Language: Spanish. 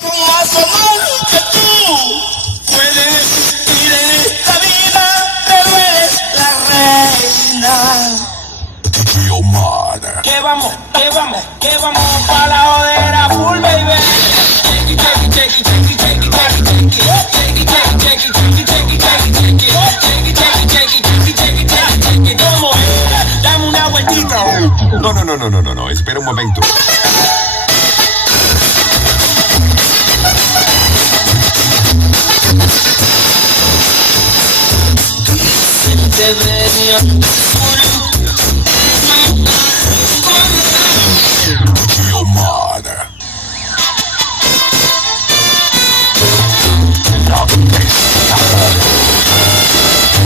Más o más que tú puedes ir en esta vida, pero eres la reina. DJ Omar. Que vamos pa' la jodera full, baby. Dame una vueltita. No, espera un momento. Debería